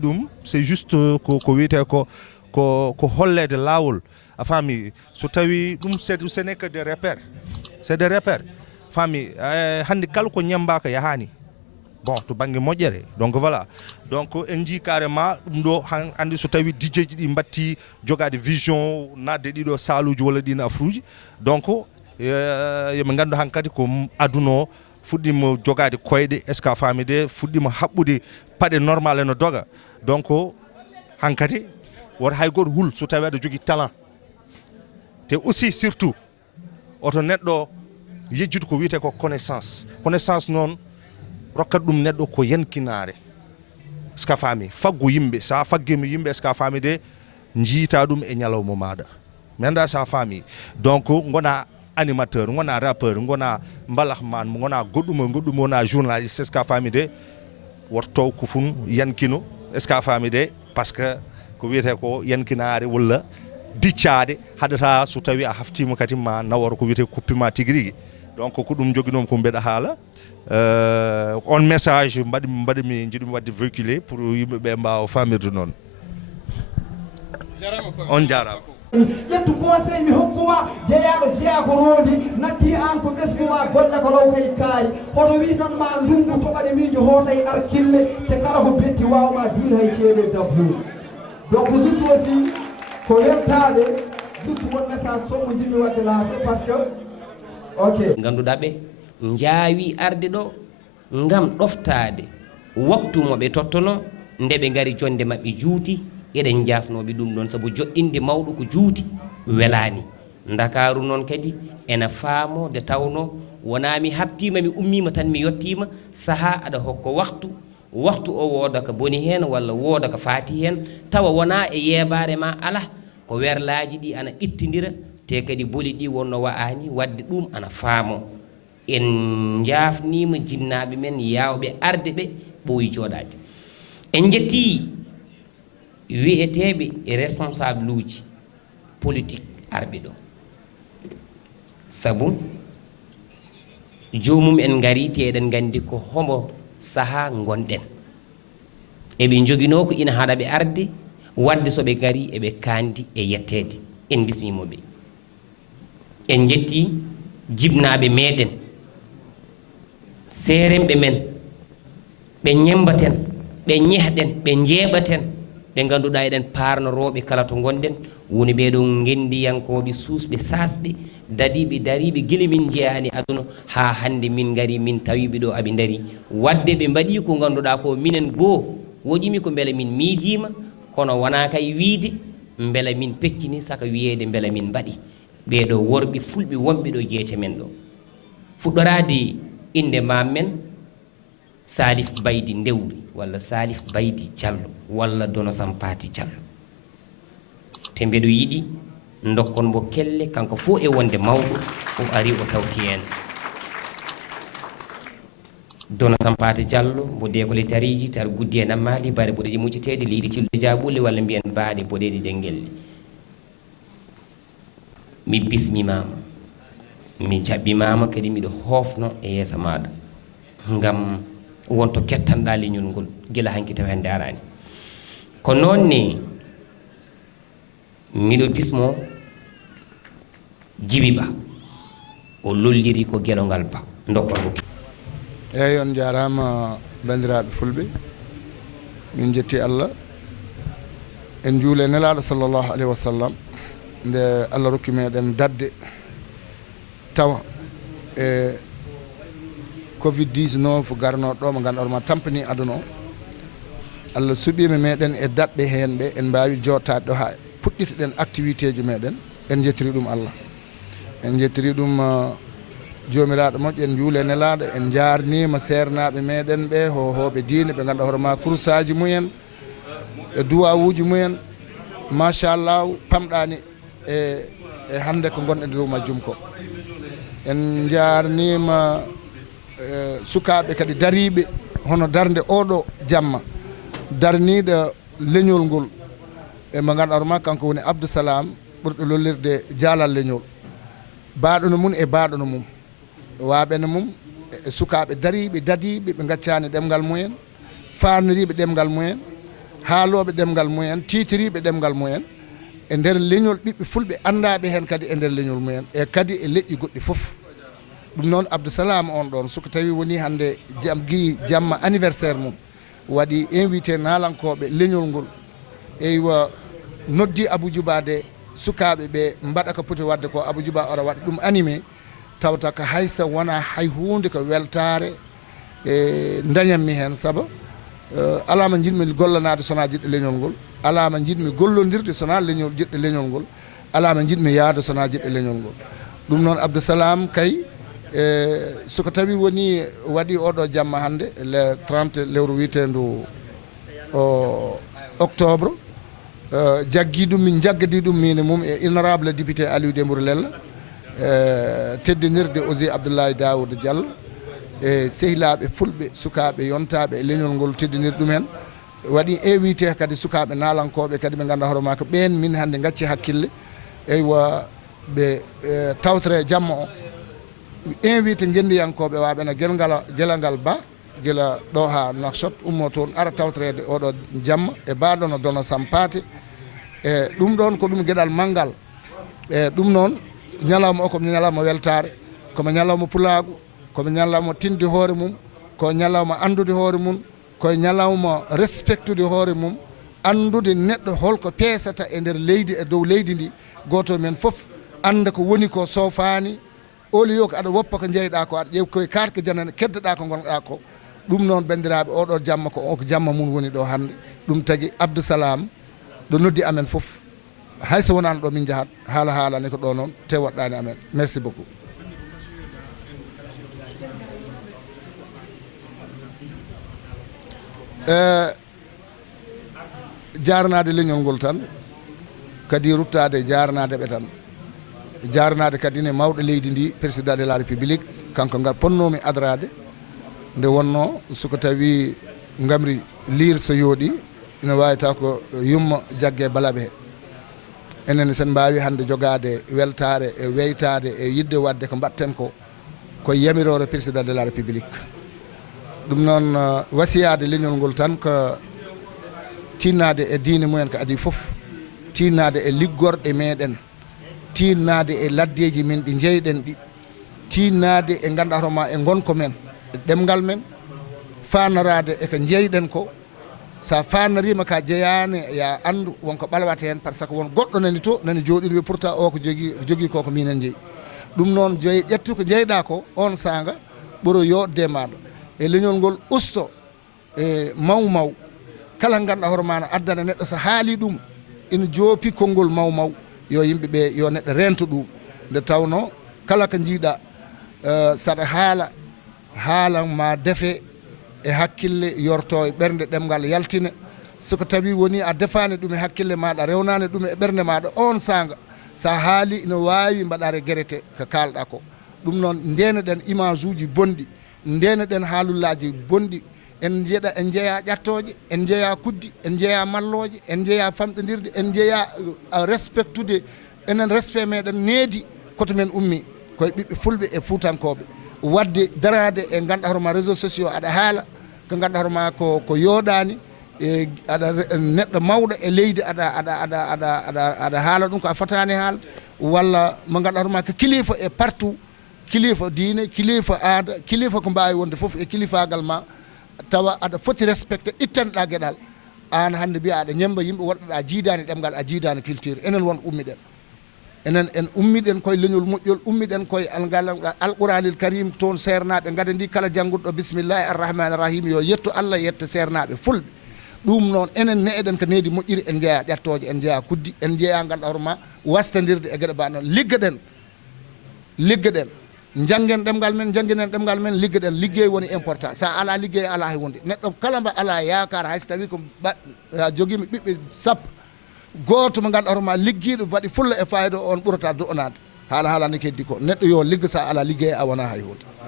ɗum c'est juste ko wiyete ko hollede lawol a faami so tawi ɗum ce n'est que des repères c'est des repères faami hande kala ko ñambaka yahani bon to banggue moƴƴere donc voilà donc en jii carrément ɗum ɗo andi so tawi djji ɗi batti jogade vision nadde ɗiɗo saluji walla ɗin afruji donc yoɓe gandu hankkadi ko aduno fuɗɗima jogade koyɗe est ce que a faami de fuɗɗima haɓɓude paɗe normal eno doga donc hankkadi woto hay goto huul so tawi aɗa jogui talent te aussi surtout oto neɗɗo yejjude ko wiyete ko connaissance noon rokkat ɗum neɗɗo ko yankinare est ce que a faami faggo yimɓe sa faggima yimɓe est ce que a faami de jiita ɗum e ñalawma maɗa mi anda sa faami donc gona animateur gona rappeur gona mbalahman gona goɗɗum wona journaliste est ce que a faami de woto ko fun yankino est ce que a faami de par ce que ko wiyete ko yankinare walla diccade haɗata so tawi a haftima kadi ma naworo ko wiyete kuppima tigui rigui donc ko ɗum joguinom ko mbeɗa haala on message mbaɗimi jiiɗumi wadde véhiculé pour yimɓeɓe mbawa famirde noon on jarama ƴettu conseil mi hokkuma jeeyaɗo jeeya ko rondi natti an ko ɓesguma golle ko law kay kaari hoto wi tan ma ndungu toɓaɗe miijo hootay arkille te kala ko betti wawma diir hay ceeɗe dabbude donc juste aussi ko wettade juste won message sommo jimmi wadde lancé par ce que ok ganduɗa ɓe jaawi arde ɗo ngam ɗoftade waktu moɓe tottono nde ɓe gari jonde mabɓe juuti eɗen jafnoɓe ɗum ɗon saabu joɗɗinde mawɗo ko juuti welani dakaru noon kadi ena faamo de tawno wona mi habtima mi ummima tan mi yettima saaha aɗa hokko waktu o wooda ko boni hen walla wooda ko faati hen tawa wona e yeebare ma ala ko werlaji ɗi ana ittidira te kadi boli ɗi wonno wa'ani wadde ɗum ana faamo en jafnima jinnaɓe men yawɓe arde ɓe ɓooyi joɗade en jetti wiyeteɓe e responsable uji politique arɓe ɗo saabu jomum en gari te eɗen gandi ko homo saaha gonɗen eɓe joguino ko ina haɗa ɓe arde wadde soɓe gari eɓe kandi e yettede en bismimoɓe en jetti jibnaɓe meɗen seremɓe men ɓe ñembaten ɓe ñehɗen ɓe jeeɓaten ɓe ganduɗa eɗen parnoroɓe kala to gonɗen woni ɓeɗo gendiyankoɓe suusɓe sasɓe dadiɓe dariɓe guila min jeeyani aduna ha hande min gari min tawiɓe ɗo aɓe daari wadde ɓe mbaɗi ko ganduɗa ko minen goo woɗimi ko beele min miijima kono wona kay wiide beele min peccini saka wiyede beele min mbaɗi ɓeɗo worɓe fulɓe wonɓe ɗo jeete men ɗo fuɗɗorade inde mam men Salif Baydi Ndewri walla Salif Baydi Diallo walla Dono Sampati Diallo te mbeɗo yiɗi dokkon mo kelle kanko fo e wonde mawɗo o ari o tawti en Dono Sampati Diallo mo dekole tariji tar guddi en ammali baɗe boɗeji muccitede leydi cilde jaɓulle walla mbiyen baɗe boɗeji denguelli mi bismimama mi jaɓɓimama kadi miɗo hofno e yeeso maɗa ngam wonto kettanɗa leñol ngol guila hanki taw hande arani ko noon ne miɗo bismo Djiby Ba o lolliri ko guelongal ba dokkon mo eyyi on jarama bandiraɓe fulɓe min jetti Allah en juule nelaɗo sallllahu alayhi wa sallam nde Allah rokki meɗen dadde tawa e covid 19 garnoɗo ɗo mo ganduɗa ma tampani aduna o Allah suuɓima meɗen e daɗɗe hen ɓe en mbawi jottade ɗo ha puɗɗitoɗen activité ji meɗen en jettiri ɗum Allah en jettiri ɗum jomiraɗo moƴƴo en juule nelaɗo en jarnima sernaɓe meɗen ɓe hohoɓe diine ɓe ganduɗa hoorema kursaji mumen e duwawuji mumen machallah pamɗani e hande ko gonɗen dow majjum ko en jarnima sukaɓe kadi dariɓe hono darde oɗo jamma darniɗo leñol ngol e mo ganduɗa hoorema kanko woni Abdousalam ɓurɗo lollirde jaalal leñol baɗono mum e baɗono mum waɓene mum e sukaɓe dariɓe dadiɓe ɓe gaccani ɗemgal mumen fanoriɓe ɗemgal mumen haaloɓe ɗemgal mumen titiriɓe ɗemgal mumen e nder leñol ɓiɓɓe fulɓe andaɓe hen kadi e nder leñol mumen e kadi e leƴƴi goɗɗi fof ɗum noon Abdousalam on ɗon soko tawi woni hande jamma anniversaire mum waɗi invité nalankoɓe leñol ngol eywa noddi Abou Djouba de sukaɓe ɓe mbaɗa ko poti wadde ko Abou Djouba ora waɗa ɗum animé tawta ko haysa wona hay hunde ko weltare e dañanmi hen saabu alama jiɗmi gollanade sona jiɗɗo leñol ngol alama jiɗmi gollodirde sona leñol jiɗɗo leñol ngol alama jiɗmi yaade sona jiɗɗo leñol ngol ɗum noon Abdousalam kay soko tawi woni waɗi oɗo jamma hande le 30 lewru witendu octobre jaggi ɗum min jaggadi ɗum mine mum e honorable député Aliou Dembourou Lella teddinirde aussi Abdoulaye Daouda Diallo e sehilaɓe fulɓe sukaɓe yontaɓe e leñol ngol teddinirde ɗum hen waɗi invité kadi sukaɓe nalankoɓe kadi ɓe ganduɗa hoore ma ko ɓen min hande gacci hakkille eywa ɓe tawtere jamma o invité gendiyankoɓe waɓe no guela ngal ba guila ɗo ha Nouakchott ummo toon ara tawtorede oɗo jamma e baɗono Dono Sampate e ɗum ɗon ko ɗum gueɗal manggal e ɗum noon ñalawma o komi ñalawma weltare komi ñalawma pulagu komi ñalawma tinde hoore mum ko ñalawma andude hoore mum koye ñalawma respectude hoore mum andude neɗɗo holko peesata e nder leydi e dow leydi ndi goto men foof anda ko woni ko sofani oliyo ko aɗa woppa ko jeyɗa ko aɗa ƴeew koye karke janane keddoɗa ko gonɗa ko ɗum noon bandiraɓe oɗo jamma ko o ko jamma mum woni ɗo hande ɗum tagui Abdousalam ɗo noddi amen foof hayso wonano ɗo min jahat haalani ko ɗo noon te waɗɗani amen merci beaucoup jarnade leñol ngol tan kadi ruttade jarnade ɓe tan jarnade kadi ne mawɗo leydi ndi président de la république kanko ngar ponnomi adrade nde wonno soko tawi gamri lire so yooɗi ina wawi taw ko yumma jaggue balaɓe he enen sen mbawi hande jogade weltare e weytade e yidde wadde ko mbatten ko koye yamirore président de la république ɗum noon wasiyade leñol ngol tan ko tinnade e diine mumen ko adi foof tinnade e liggorɗe meɗen tinnade e laddeji men ɗi jeyɗen ɗi tinnade e ganduɗa hoorema e gonko men ɗemgal men fanarade eko jeyɗen ko sa fanarima ka jeyani ya andu wonko ɓalwata hen par ce que won goɗɗo nani to nani joɗiɗo pourtant o ko jogui ko minen jeeyi ɗum noon ƴettu ko jeyɗa ko on sanga ɓuuro yodde maɗa e leñol ngol usto e maw kala ganduɗa hoore ma no addana neɗɗo so haali ɗum ina joopi konngol maw yo yimɓeɓe yo neɗɗo rento ɗum nde tawno kala ko jiiɗa saɗa haala ma defe e hakkille yorto e ɓernde ɗemgal yaltina soko tawi woni a defani ɗum e hakkille maɗa rewnani ɗum e ɓernde maɗa on sanga sa haali ina wawi mbaɗare guerete ko kalɗa ko ɗum noon ndeneɗen image uji bonɗi ndeneɗen haalullaji bonɗi en jeeya ƴattoje en jeeya kuddi en jeeya malloje en jeeya famɗodirde en jeeya respectude enen respect meɗen needi koto men ummi koye ɓiɓɓe fulɓe e fuutankoɓe wadde darade e ganduɗa hoorema réseaux sociaux aɗa haala ko ganduɗa hoorema ko yooɗani e aɗa neɗɗo mawɗo e leydi aɗa haala ɗum ko a fotani haalde walla mo ganduɗa hoorema ko kilifa e partout kilifa diine kilifa aada kilifa ko mbawi wonde foof e kilifagal ma tawa aɗa foti respecté ittanɗa gueɗal an hande mbiya aɗa ñemba yimɓe woɗɓe a jiidani ɗemgal a jiidani culture enen won ummiɗen enen en ummiɗen koye leñol moƴƴol ummiɗen koye alqouranil karim toon sernaɓe gada ndi kala jangguɗo bisimillahi arrahmani irrahim yo yetto Allah yetta sernaɓe fulɓe ɗum noon enen ne eɗen ko needi moƴƴiri en jeeya ƴattoje en jeeya kuddi en jeeya ganduɗa hoorema wastadirde e gueɗe mba noon liggoɗen janggen ɗemgal men jangginen ɗemgal men liggoɗen liggey woni important sa ala liggey ala hay wonde neɗɗo kala mba ala yakar hayso tawi ko joguima ɓiɓɓe sappo goto mo ganduɗa hoorema ligguiɗo waɗi fulla e fayida on ɓurata do'onade haala ni keddi ko neɗɗo yo liggo sa ala liggey a wona hay hunde